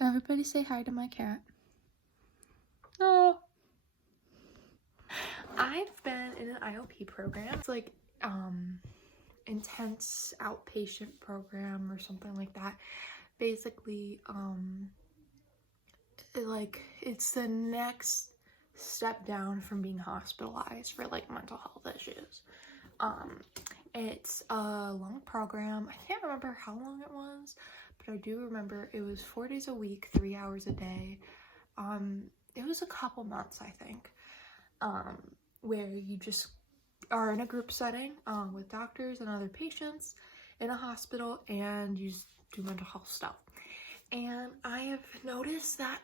Everybody say hi to my cat. Oh. I've been in an IOP program. It's like intense outpatient program or something like that. Basically, it's the next step down from being hospitalized for like mental health issues. It's a long program. I can't remember how long it was, but I do remember it was 4 days a week, 3 hours a day. It was a couple months, I think, where you just are in a group setting with doctors and other patients in a hospital, and you just do mental health stuff. And I have noticed that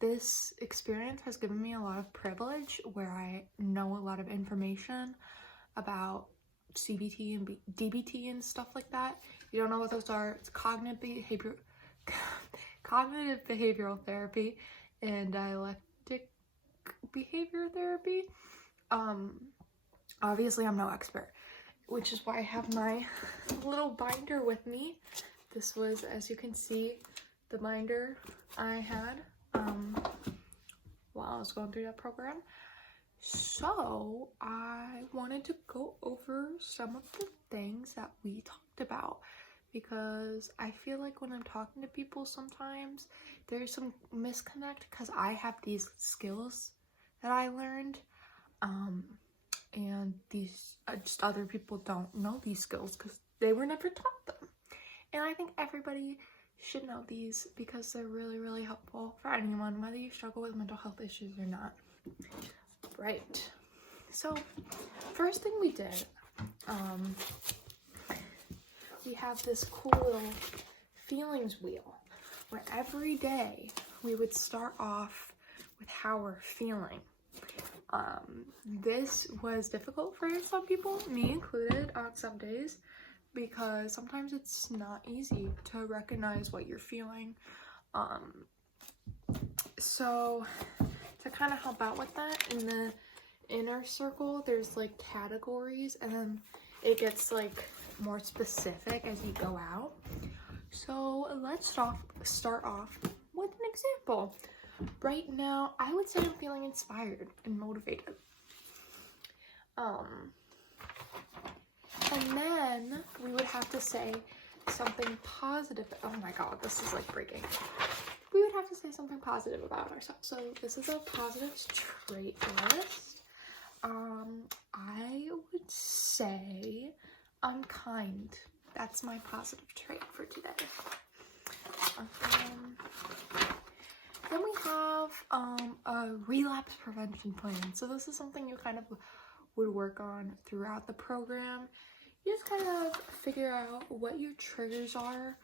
this experience has given me a lot of privilege, where I know a lot of information about CBT and DBT and stuff like that. You don't know what those are? It's cognitive behavioral therapy and dialectic behavior therapy. Obviously I'm no expert, which is why I have my little binder with me. This was, as you can see, the binder I had while I was going through that program. So I wanted to go over some of the things that we talked about, because I feel like when I'm talking to people sometimes there's some misconnect, because I have these skills that I learned and these just other people don't know these skills because they were never taught them. And I think everybody should know these because they're really, really helpful for anyone, whether you struggle with mental health issues or not. Right. So, first thing we did, we have this cool little feelings wheel where every day we would start off with how we're feeling. This was difficult for some people, me included, on some days, because sometimes it's not easy to recognize what you're feeling. So to kind of help out with that, in the inner circle there's like categories, and then it gets like more specific as you go out. So let's start off with an example. Right now I would say I'm feeling inspired and motivated. And then we would have to say something positive. Oh my god, this is like breaking. We would have to say something positive about ourselves. So this is a positive trait list. I would say I'm kind. That's my positive trait for today. Then we have a relapse prevention plan. So this is something you kind of would work on throughout the program. You just kind of figure out what your triggers are,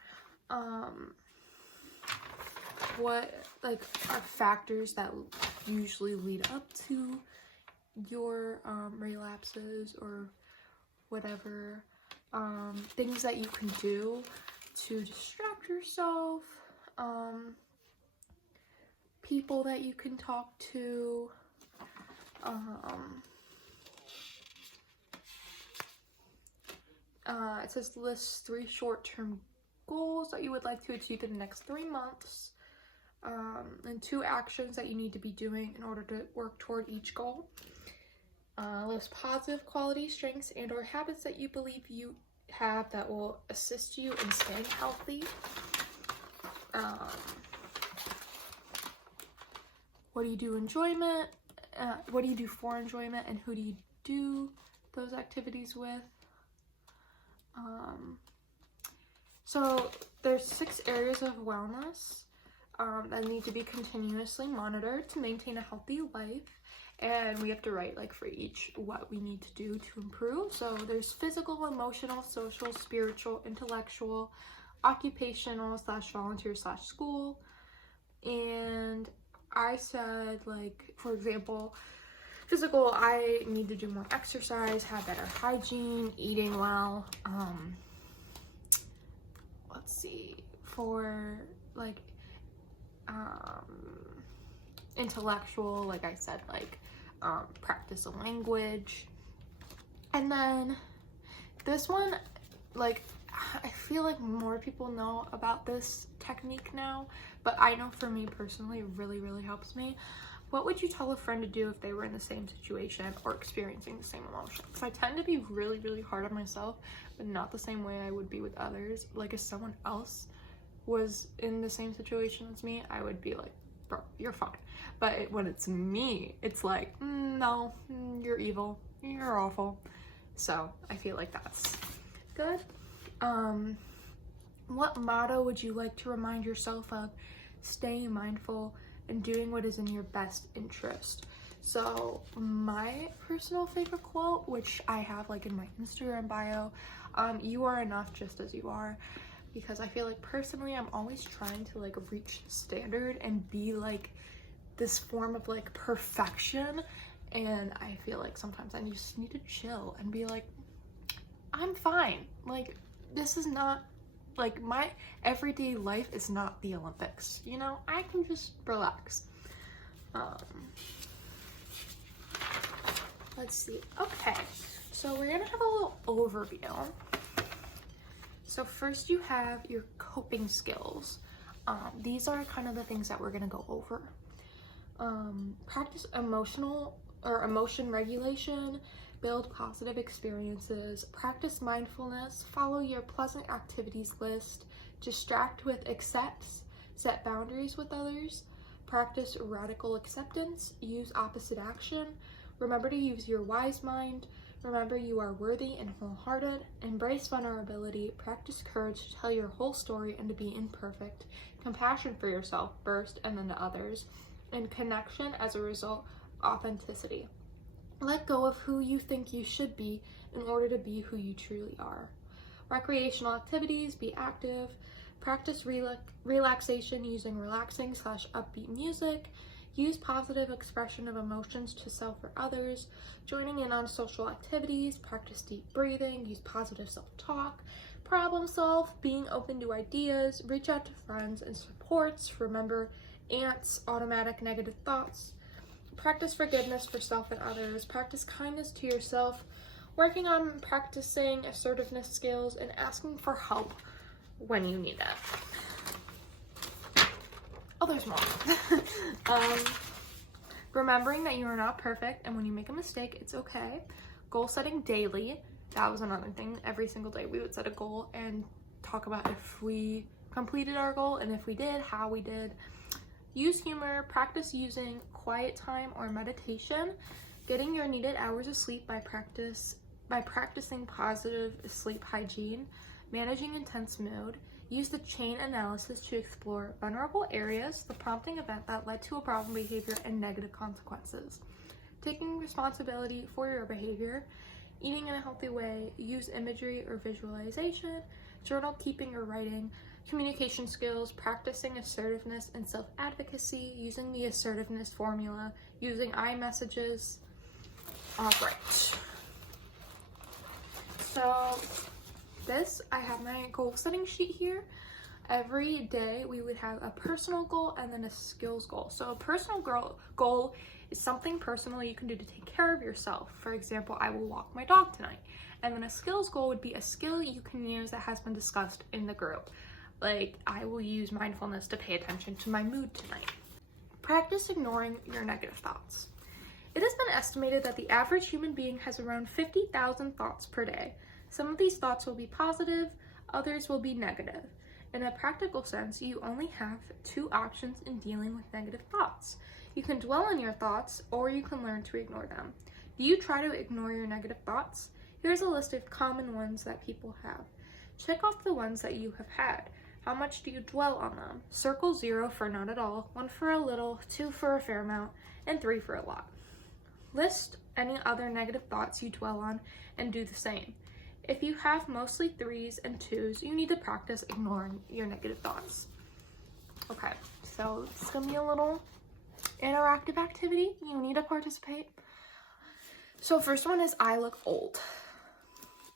what like are factors that usually lead up to your relapses or whatever, things that you can do to distract yourself, people that you can talk to, it says list 3 short-term goals that you would like to achieve in the next 3 months, and 2 actions that you need to be doing in order to work toward each goal. List positive qualities, strengths, and or habits that you believe you have that will assist you in staying healthy. What do you do enjoyment? What do you do for enjoyment, and who do you do those activities with? So there's 6 areas of wellness that need to be continuously monitored to maintain a healthy life, and we have to write like for each what we need to do to improve. So there's physical, emotional, social, spiritual, intellectual, occupational / volunteer / school. And I said, like, for example, physical, I need to do more exercise, have better hygiene, eating well. Let's see, for like intellectual, like I said, like practice a language. And then this one, like, I feel like more people know about this technique now, but I know for me personally, it really, really helps me. What would you tell a friend to do if they were in the same situation or experiencing the same emotions? I tend to be really, really hard on myself, but not the same way I would be with others. Like if someone else was in the same situation as me, I would be like, bro, you're fine. But when it's me, it's like, no, you're evil, you're awful. So I feel like that's good. What motto would you like to remind yourself of? Staying mindful and doing what is in your best interest. So my personal favorite quote, which I have like in my Instagram bio, you are enough just as you are. Because I feel like personally, I'm always trying to like reach the standard and be like this form of like perfection. And I feel like sometimes I just need to chill and be like, I'm fine. Like, this is not, like, my everyday life is not the Olympics, you know? I can just relax. Let's see. Okay, so we're gonna have a little overview. So first you have your coping skills. These are kind of the things that we're gonna go over. Practice emotion regulation, build positive experiences, practice mindfulness, follow your pleasant activities list, distract with accepts, set boundaries with others, practice radical acceptance, use opposite action, remember to use your wise mind, remember you are worthy and wholehearted, embrace vulnerability, practice courage to tell your whole story and to be imperfect, compassion for yourself first and then to others, and connection as a result, authenticity. Let go of who you think you should be in order to be who you truly are. Recreational activities, be active, practice relaxation using relaxing / upbeat music, use positive expression of emotions to self or others, joining in on social activities, practice deep breathing, use positive self-talk, problem solve, being open to ideas, reach out to friends and supports, remember ants, automatic negative thoughts, practice forgiveness for self and others, practice kindness to yourself, working on practicing assertiveness skills, and asking for help when you need it. Oh, there's more. Remembering that you are not perfect, and when you make a mistake, it's okay. Goal setting daily. That was another thing. Every single day we would set a goal and talk about if we completed our goal, and if we did, how we did. Use humor, practice using quiet time or meditation, getting your needed hours of sleep by practicing positive sleep hygiene, managing intense mood, use the chain analysis to explore vulnerable areas, the prompting event that led to a problem behavior and negative consequences, taking responsibility for your behavior, eating in a healthy way, use imagery or visualization, journal keeping or writing, communication skills, practicing assertiveness and self-advocacy, using the assertiveness formula, using iMessages. All right. So I have my goal setting sheet here. Every day we would have a personal goal and then a skills goal. So a personal goal is something personal you can do to take care of yourself. For example, I will walk my dog tonight. And then a skills goal would be a skill you can use that has been discussed in the group. Like, I will use mindfulness to pay attention to my mood tonight. Practice ignoring your negative thoughts. It has been estimated that the average human being has around 50,000 thoughts per day. Some of these thoughts will be positive, others will be negative. In a practical sense, you only have two options in dealing with negative thoughts. You can dwell on your thoughts, or you can learn to ignore them. Do you try to ignore your negative thoughts? Here's a list of common ones that people have. Check off the ones that you have had. How much do you dwell on them? Circle 0 for not at all, 1 for a little, 2 for a fair amount, and 3 for a lot. List any other negative thoughts you dwell on and do the same. If you have mostly 3s and 2s, you need to practice ignoring your negative thoughts. Okay, so it's gonna be a little interactive activity. You need to participate. So first one is I look old.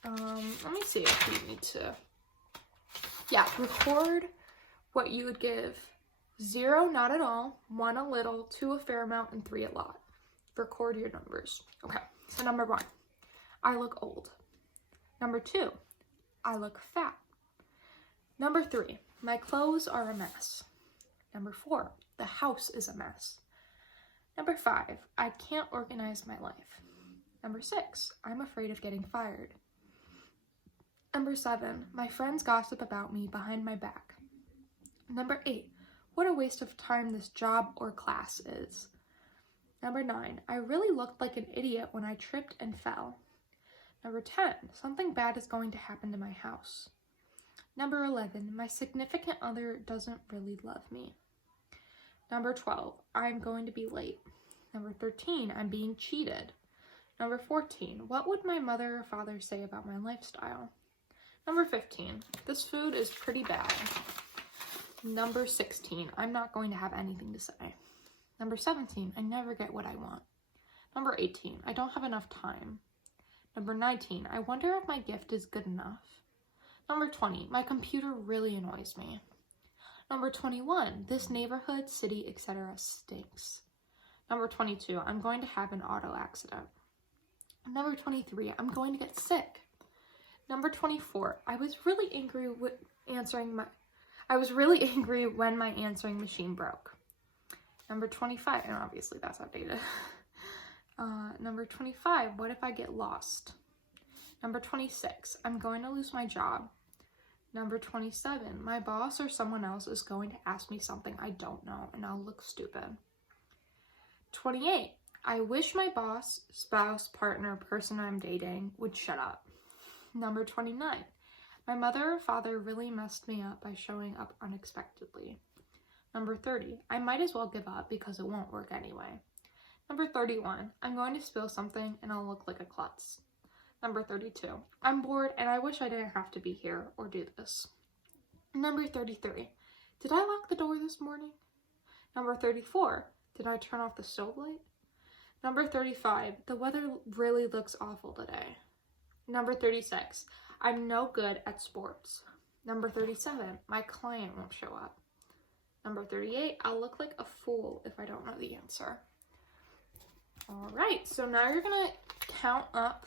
Let me see if you need to. Yeah, record what you would give 0, not at all, 1, a little, 2, a fair amount, and 3, a lot. Record your numbers. Okay, so number 1, I look old. Number 2, I look fat. Number 3, my clothes are a mess. Number 4, the house is a mess. Number 5, I can't organize my life. Number 6, I'm afraid of getting fired. Number 7, my friends gossip about me behind my back. Number 8, what a waste of time this job or class is. Number 9, I really looked like an idiot when I tripped and fell. Number 10, something bad is going to happen to my house. Number 11, my significant other doesn't really love me. Number 12, I'm going to be late. Number 13, I'm being cheated. Number 14, what would my mother or father say about my lifestyle? Number 15, this food is pretty bad. Number 16, I'm not going to have anything to say. Number 17, I never get what I want. Number 18, I don't have enough time. Number 19, I wonder if my gift is good enough. Number 20, my computer really annoys me. Number 21, this neighborhood, city, etc. stinks. Number 22, I'm going to have an auto accident. Number 23, I'm going to get sick. Number 24, I was really angry when my answering machine broke. Number 25, and obviously that's outdated. Number 25, what if I get lost? Number 26, I'm going to lose my job. Number 27, my boss or someone else is going to ask me something I don't know and I'll look stupid. 28, I wish my boss, spouse, partner, person I'm dating would shut up. Number 29, my mother or father really messed me up by showing up unexpectedly. Number 30, I might as well give up because it won't work anyway. Number 31, I'm going to spill something and I'll look like a klutz. Number 32, I'm bored and I wish I didn't have to be here or do this. Number 33, did I lock the door this morning? Number 34, did I turn off the stove light? Number 35, the weather really looks awful today. Number 36, I'm no good at sports. Number 37, my client won't show up. Number 38, I'll look like a fool if I don't know the answer. All right, so now you're gonna count up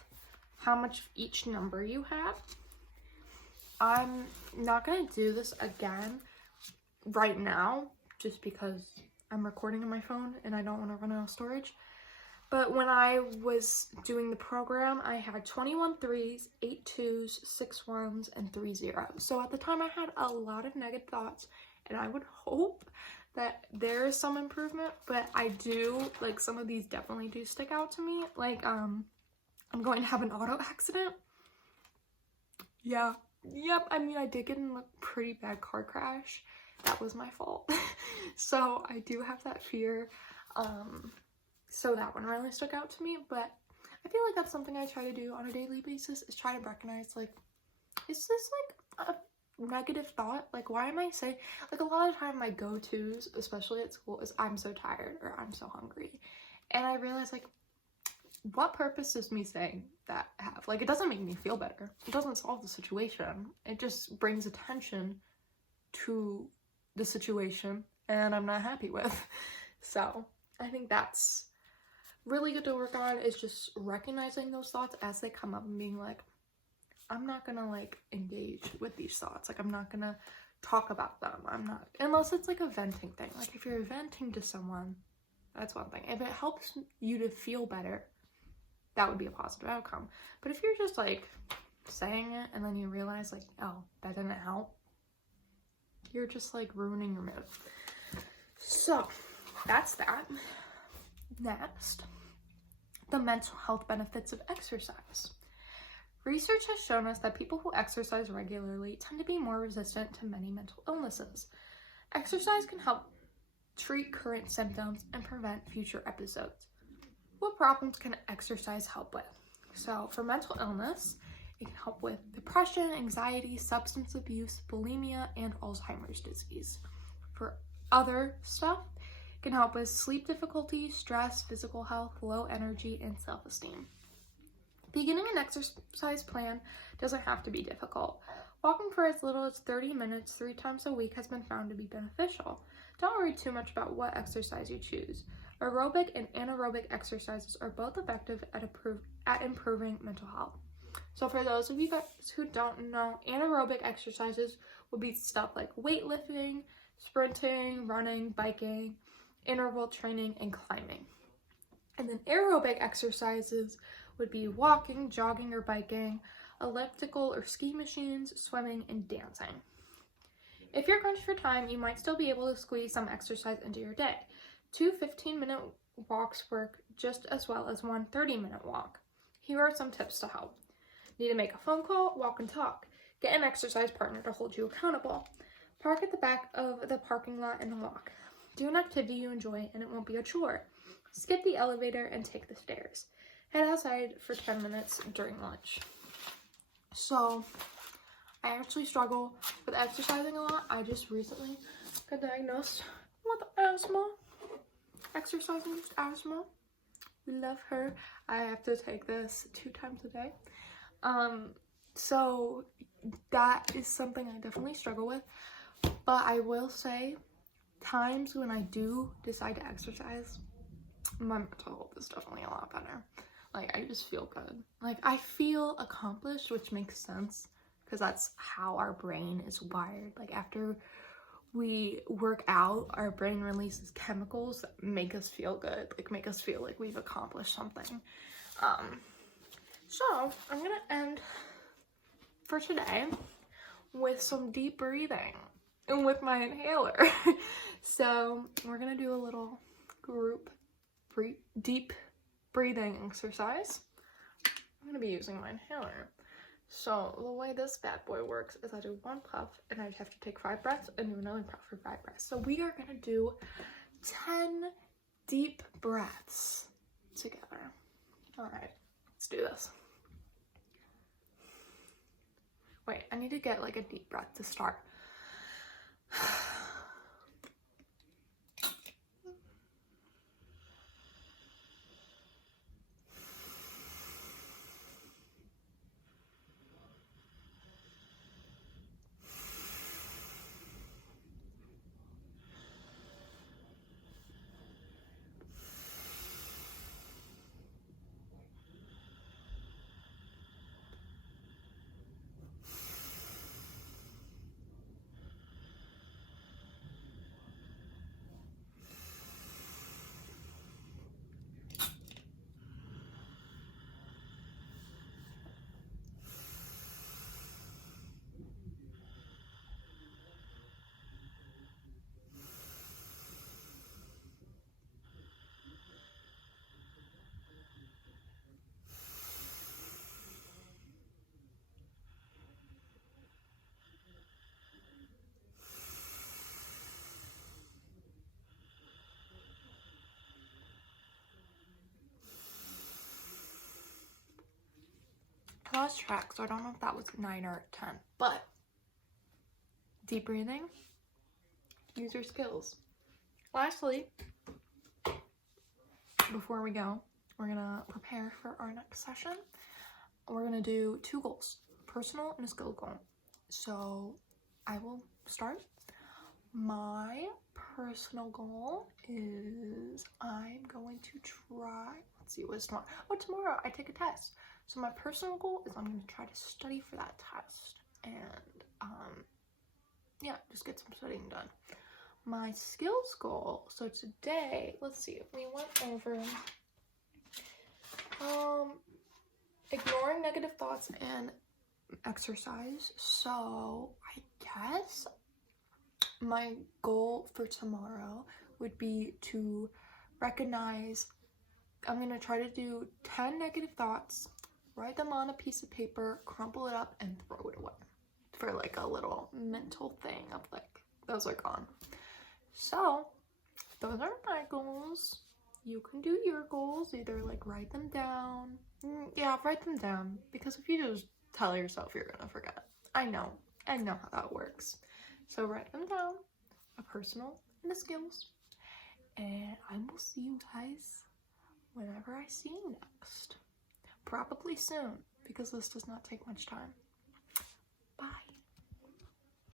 how much of each number you have. I'm not gonna do this again right now just because I'm recording on my phone and I don't want to run out of storage. But when I was doing the program, I had 21 threes, 8 twos, 6 ones, and 3 zeros. So at the time I had a lot of negative thoughts, and I would hope that there is some improvement, but I do, like, some of these definitely do stick out to me. Like, I'm going to have an auto accident. Yeah. Yep, I mean, I did get in a pretty bad car crash. That was my fault. So I do have that fear. So that one really stuck out to me, but I feel like that's something I try to do on a daily basis, is try to recognize, like, is this, like, a negative thought? Like, why am I saying, like, a lot of time my go-tos, especially at school, is I'm so tired or I'm so hungry. And I realize, like, what purpose does me saying that have? Like, it doesn't make me feel better. It doesn't solve the situation. It just brings attention to the situation, and I'm not happy with. So I think that's really good to work on, is just recognizing those thoughts as they come up and being like, I'm not gonna, like, engage with these thoughts. Like, I'm not gonna talk about them. I'm not, unless it's like a venting thing. Like, if you're venting to someone, that's one thing. If it helps you to feel better, that would be a positive outcome. But if you're just, like, saying it and then you realize, like, oh, that didn't help, you're just, like, ruining your mood. So that's that. Next, the mental health benefits of exercise. Research has shown us that people who exercise regularly tend to be more resistant to many mental illnesses. Exercise can help treat current symptoms and prevent future episodes. What problems can exercise help with? So for mental illness, it can help with depression, anxiety, substance abuse, bulimia, and Alzheimer's disease. For other stuff, it can help with sleep difficulties, stress, physical health, low energy, and self-esteem. Beginning an exercise plan doesn't have to be difficult. Walking for as little as 30 minutes 3 times a week has been found to be beneficial. Don't worry too much about what exercise you choose. Aerobic and anaerobic exercises are both effective at improving mental health. So for those of you guys who don't know, anaerobic exercises would be stuff like weightlifting, sprinting, running, biking, interval training, and climbing. And then aerobic exercises would be walking, jogging, or biking, elliptical or ski machines, swimming, and dancing. If you're crunched for time, you might still be able to squeeze some exercise into your day. 2 15-minute walks work just as well as one 30-minute walk. Here are some tips to help. Need to make a phone call, walk and talk. Get an exercise partner to hold you accountable. Park at the back of the parking lot and walk. Do an activity you enjoy and it won't be a chore. Skip the elevator and take the stairs. Head outside for 10 minutes during lunch. So, I actually struggle with exercising a lot. I just recently got diagnosed with asthma. Exercising is asthma. We love her. I have to take this 2 times a day. So that is something I definitely struggle with. But I will say, times when I do decide to exercise, my mental health is definitely a lot better. Like, I just feel good. Like, I feel accomplished, which makes sense because that's how our brain is wired. Like, after we work out, our brain releases chemicals that make us feel good, like make us feel like we've accomplished something. So I'm gonna end for today with some deep breathing and with my inhaler. So we're gonna do a little group deep breathing exercise. I'm gonna be using my inhaler. So the way this bad boy works is I do 1 puff and I have to take 5 breaths and do another puff for 5 breaths. So we are gonna do 10 deep breaths together. All right, let's do this. Wait, I need to get like a deep breath to start. I lost track, so I don't know if that was 9 or 10, but deep breathing, use your skills. Lastly, before we go, we're gonna prepare for our next session. We're gonna do 2 goals, personal and a skill goal. So I will start. My personal goal is I'm going to try, let's see, what's tomorrow? Oh, tomorrow I take a test. So my personal goal is I'm going to try to study for that test and yeah, just get some studying done. My skills goal, so today, let's see, we went over ignoring negative thoughts and exercise. So I guess my goal for tomorrow would be to recognize, I'm going to try to do 10 negative thoughts, write them on a piece of paper, crumple it up, and throw it away for like a little mental thing of like, those are gone. So those are my goals. You can do your goals, either like write them down. Yeah, write them down, because if you just tell yourself, you're gonna forget. I know how that works. So write them down, a personal and a skills, and I will see you guys whenever I see you next. Probably soon, because this does not take much time.